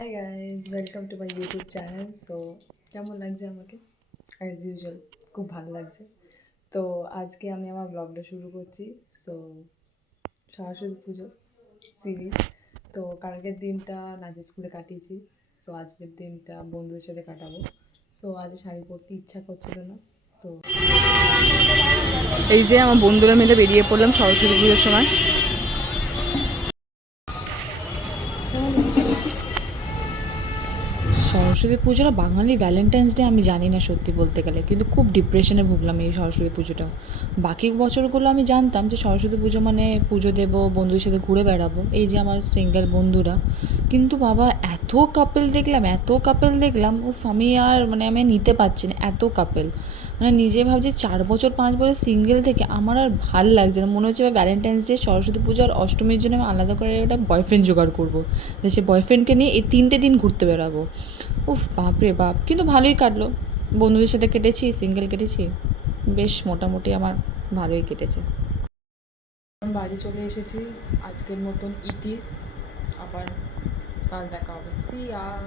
Hi guys, welcome to my YouTube channel. So কেমন লাগছে আমাকে? অ্যাজ ইউজুয়াল খুব ভালো লাগছে। তো আজকে আমি আমার ব্লগটা শুরু করছি। সো সরস্বতী পুজো সিরিজ। তো কালকের দিনটা নাচের স্কুলে কাটিয়েছি। সো আজকের দিনটা বন্ধুদের সাথে কাটাবো। সো আজ শাড়ি পরতে ইচ্ছা করছিল না। তো এই যে আমার বন্ধুরা মিলে বেরিয়ে পড়লাম সরস্বতী পুজোর সময়। সরস্বতী পুজোটা বাঙালি ভ্যালেন্টাইন্স ডে আমি জানি না সত্যি বলতে গেলে, কিন্তু খুব ডিপ্রেশনে ভুগলাম এই সরস্বতী পুজোটা। বাকি বছরগুলো আমি জানতাম যে সরস্বতী পুজো মানে পুজো দেবো, বন্ধুদের সাথে ঘুরে বেড়াবো, এই যে আমার সিঙ্গেল বন্ধুরা। কিন্তু বাবা এত কাপেল দেখলাম, উফ আমি আর মানে আমি নিতে পারছি না এত কাপেল। মানে নিজে ভাবছি 4 বছর 5 বছর সিঙ্গেল থেকে আমার আর ভাল লাগছে না। মনে হচ্ছে এবার ভ্যালেন্টাইন্স ডে, সরস্বতী পুজো আর অষ্টমীর জন্য আমি আলাদা করে একটা বয়ফ্রেন্ড জোগাড় করবো, যে সে বয়ফ্রেন্ডকে নিয়ে এই 3টে দিন ঘুরতে বেড়াবো। উফ বাপ রে বাপ, কিন্তু ভালোই কাটলো। বন্ধুদের সাথে কেটেছি, সিঙ্গেল কেটেছি, বেশ মোটামুটি আমার ভালোই কেটেছে। বাড়ি চলে এসেছি, আজকের মতন ইতি। আবার কাল দেখা হবে, সি আর